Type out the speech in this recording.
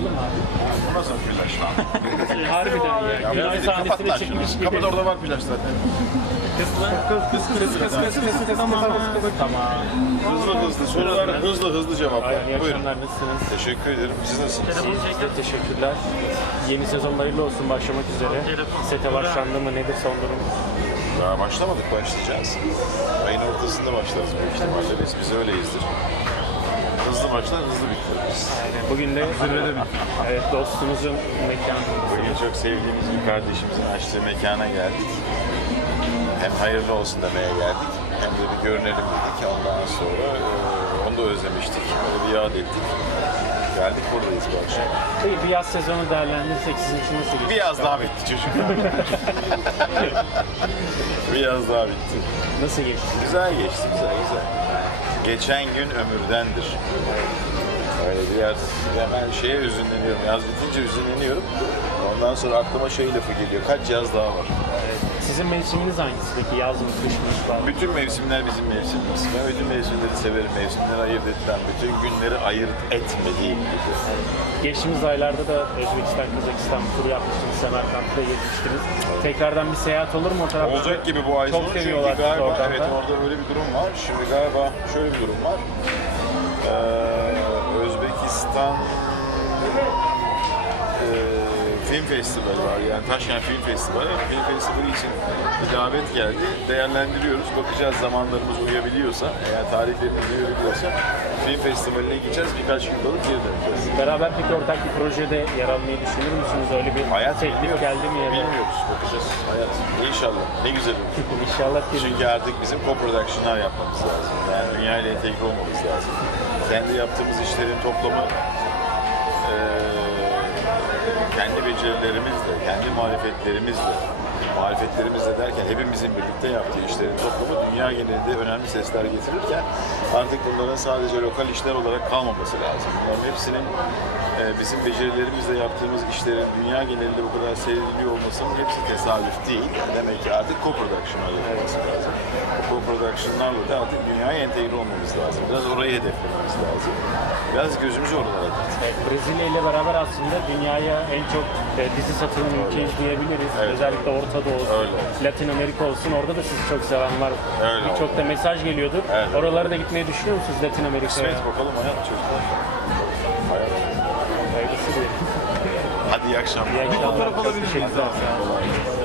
mı abi? Bu nasıl flash lan? Harbiden ya. Günay sahnesine şunu. gibi. Kapıda orada var flash zaten. Kız kız kız kız kız kız kız Tamam. Tamam. Hızlı hızlı sorular hızlı hızlı cevaplar. Buyurun. nasılsınız? Teşekkür ederim. Siz nasılsınız? Siz de teşekkürler. Yeni sezon hayırlı olsun başlamak üzere. Sete başlandı mı? Nedir son durum? Daha başlamadık başlayacağız. Ayın ortasında başlarız büyük ihtimalle. Biz, biz öyleyizdir. Başlar hızlı bitiririz. Aynen. Bugün de evet, dostumuzun mekanı. Bugün çok sevdiğimiz bir kardeşimizin açtığı mekana geldik. Hem hayırlı olsun demeye geldik. Hem de bir görünelim dedik. Ondan sonra e, onu da özlemiştik. Öyle bir yad ettik. Geldik buradayız bu akşam. Peki bir yaz sezonu değerlendirirsek sizin için nasıl geçti? Bir yaz daha bitti çocuklar. bir yaz daha bitti. Nasıl geçti? Güzel geçti, güzel güzel. Geçen gün ömürdendir. Öyle bir ya ben şeye üzünleniyorum, yaz bitince üzünleniyorum. Ondan sonra aklıma şey lafı geliyor, kaç yaz daha var? Sizin mevsiminiz hangisi peki? Yaz mı, kış mı, falan? Bütün mevsimler bizim mevsimimiz. Ben bütün mevsimleri severim, mevsimleri ayırt etmem, bütün günleri ayırt etmediğim gibi. Geçtiğimiz aylarda da Özbekistan, Kazakistan turu yapmıştınız, Semerkant'ta gezmiştiniz. Tekrardan bir seyahat olur mu o tarafta? Olacak gibi bu ay Çok sonu çünkü seviyorlar galiba oradan evet da. orada öyle bir durum var. Şimdi galiba şöyle bir durum var. Ee, Özbekistan e, film festivali var yani Taşkent Film Festivali. Film Festivali için bir davet geldi. Değerlendiriyoruz. Bakacağız zamanlarımız uyabiliyorsa, eğer tarihlerimiz uyabiliyorsa film festivaline gideceğiz. Birkaç gün kalıp geri döneceğiz. Beraber peki ortak bir projede yer almayı düşünür müsünüz? Öyle bir Hayat teklif bilmiyoruz. geldi mi ya da? Bilmiyoruz. Bakacağız. Hayat. İnşallah. Ne güzel olur. İnşallah gelir. Çünkü artık bizim co-production'lar yapmamız lazım. Yani dünya ile entegre olmamız lazım. Kendi yaptığımız işlerin toplamı eee, kendi becerilerimizle, kendi marifetlerimizle, marifetlerimizle derken hepimizin birlikte yaptığı işlerin toplamı dünya genelinde önemli sesler getirirken artık bunların sadece lokal işler olarak kalmaması lazım. Bunların hepsinin eee, bizim becerilerimizle yaptığımız işlerin dünya genelinde bu kadar seyrediliyor olmasının hepsi tesadüf değil. Demek ki artık co-production'lar yapılması lazım. Bu co-production'larla da artık dünyaya entegre olmamız lazım. Biraz orayı hedeflememiz lazım. Biraz gözümüzü oralara. Evet, Brezilya ile beraber aslında dünyaya en çok e, dizi satılan ülkeyiz diyebiliriz. Evet. Özellikle Orta Doğu olsun, Öyle. Latin Amerika olsun. Orada da sizi çok seven var. Öyle Birçok da mesaj geliyordur. Evet. Oralara da gitmeyi düşünüyor musunuz Latin Amerika'ya? Kısmet bakalım hayat çocuklar. Hayat. Hayırlısı diyelim. Hadi iyi akşamlar. İyi akşamlar. Çok teşekkürler. Hadi